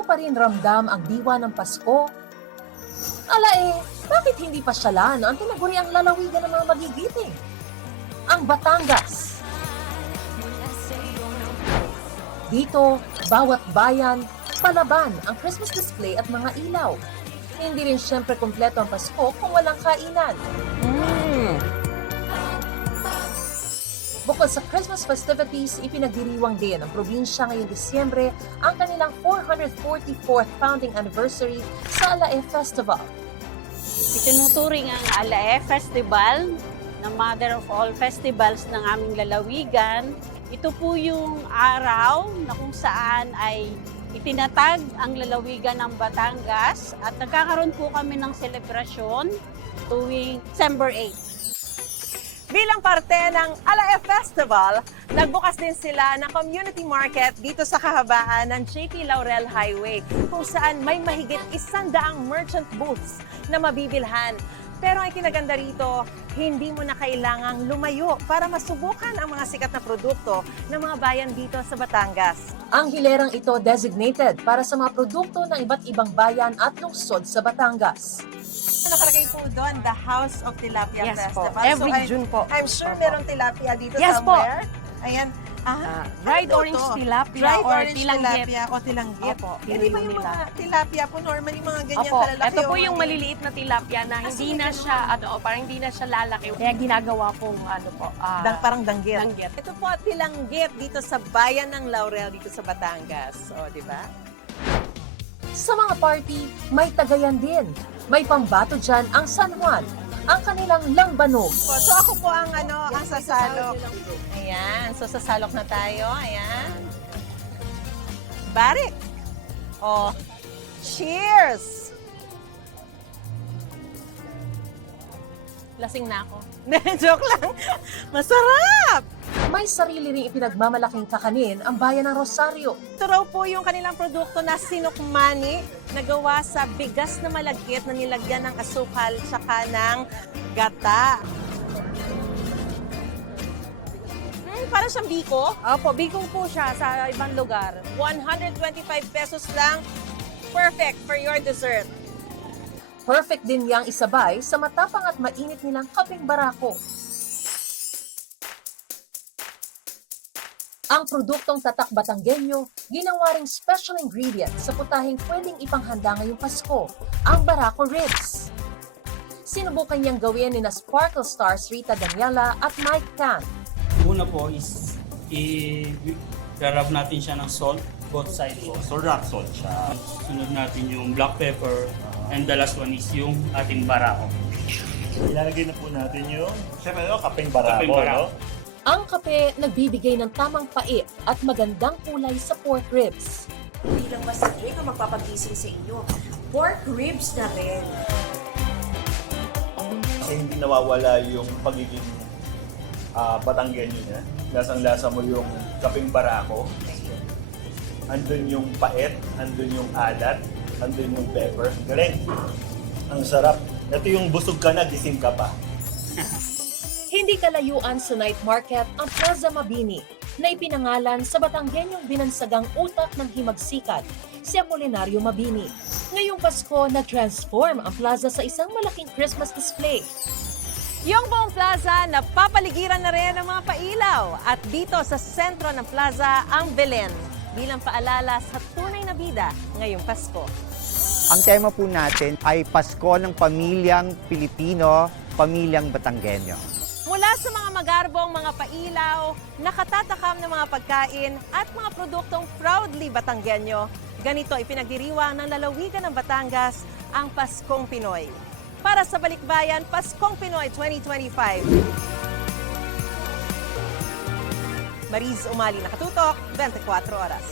mo pa rin ramdam ang diwa ng Pasko? Bakit hindi pasyalan ang tinaguriang lalawigan ng mga magigiting? Ang Batangas. Dito, bawat bayan, palaban ang Christmas display at mga ilaw. Hindi rin siyempre kumpleto ang Pasko kung walang kainan. Bukod sa Christmas festivities, ipinagdiriwang din ng probinsya ngayong Disyembre ang kanilang 444th founding anniversary sa Alae Festival. Itinuturing ang Alae Festival na mother of all festivals ng aming lalawigan. Ito po yung araw na kung saan ay itinatag ang lalawigan ng Batangas at nagkakaroon po kami ng selebrasyon tuwing December 8. Bilang parte ng Alae Festival, nagbukas din sila ng community market dito sa kahabaan ng JP Laurel Highway kung saan may mahigit 100 merchant booths na mabibilhan. Pero ang kinaganda rito, hindi mo na kailangang lumayo para masubukan ang mga sikat na produkto ng mga bayan dito sa Batangas. Ang hilerang ito designated para sa mga produkto ng iba't ibang bayan at lungsod sa Batangas. Nakalagay po doon, the House of Tilapia Yes po. Festival. Every June po. I'm sure Opo. meron tilapia dito Yes po. somewhere. Ayan. Dried ano orange to? tilapia Dried or orange tilanggit. tilapia o tilanggit. Opo, Hindi ba yun yung nila. mga tilapia po, normally mga ganyan Opo, kalalaki? ito po o yung mga- maliliit na tilapia na hindi sige, na ganun. siya, parang hindi na siya lalaki. Kaya ginagawa pong Parang danggit. danggit. Ito po tilanggit dito sa bayan ng Laurel dito sa Batangas. O, di ba? Sa mga party, may Tagayan din. May pambato dyan ang San Juan, ang kanilang lambanog. So ako po ang ang sasalok. Ayan, so sasalok na tayo. Ayan. Barik. Oh, cheers! Lasing na ako. Joke lang. Masarap! May sarili ring ipinagmamalaking kakanin ang bayan ng Rosario. Ito raw po yung kanilang produkto na sinukmani na gawa sa bigas na malagkit na nilagyan ng asukal tsaka ng gata. Para siyang biko. Opo, bigong po siya sa ibang lugar. 125 pesos lang. Perfect for your dessert. Perfect din yang isabay sa matapang at mainit nilang kapeng barako. Ang produktong tatak Batanggenyo, ginawa ring special ingredient sa putahing pwedeng ipanghanda ngayong Pasko, ang barako ribs. Sinubukan niyang gawin ni na Sparkle Stars Rita Daniela at Mike Tan. Una po is i-rub natin siya ng salt, both sides po. So rock salt siya. Sunod natin yung black pepper, and the last one is yung ating barako. Ilalagay na po natin yung, syempre kapeng barako, Kapeng barako. no? Ang kape nagbibigay ng tamang pait at magandang kulay sa pork ribs. Bilang masakit ang magpapagising sa inyo, pork ribs na rin. Kasi hindi nawawala yung pagiging Batanggenyo niya. Lasang-lasa mo yung kapeng barako. Andun yung pait, andun yung alat, andun yung pepper. Galing! Ang sarap. Ito yung busog ka na, gising ka pa. Hindi kalayuan sa night market ang Plaza Mabini na ipinangalan sa Batanggenyong binansagang utak ng himagsikat, si Apolinario Mabini. Ngayong Pasko, na-transform ang plaza sa isang malaking Christmas display. Yung buong plaza, napapaligiran na rin ng mga pailaw. At dito sa sentro ng plaza, ang Belen bilang paalala sa tunay na bida ngayong Pasko. Ang tema po natin ay Pasko ng Pamilyang Pilipino, Pamilyang Batanggenyo. Mula sa mga magarbong mga pailaw, nakatatakam na mga pagkain at mga produktong proudly Batanggenyo, ganito ipinagdiriwang ng lalawigan ng Batangas ang Paskong Pinoy. Para sa Balikbayan, Paskong Pinoy 2025. Mariz Umali, nakatutok, 24 oras.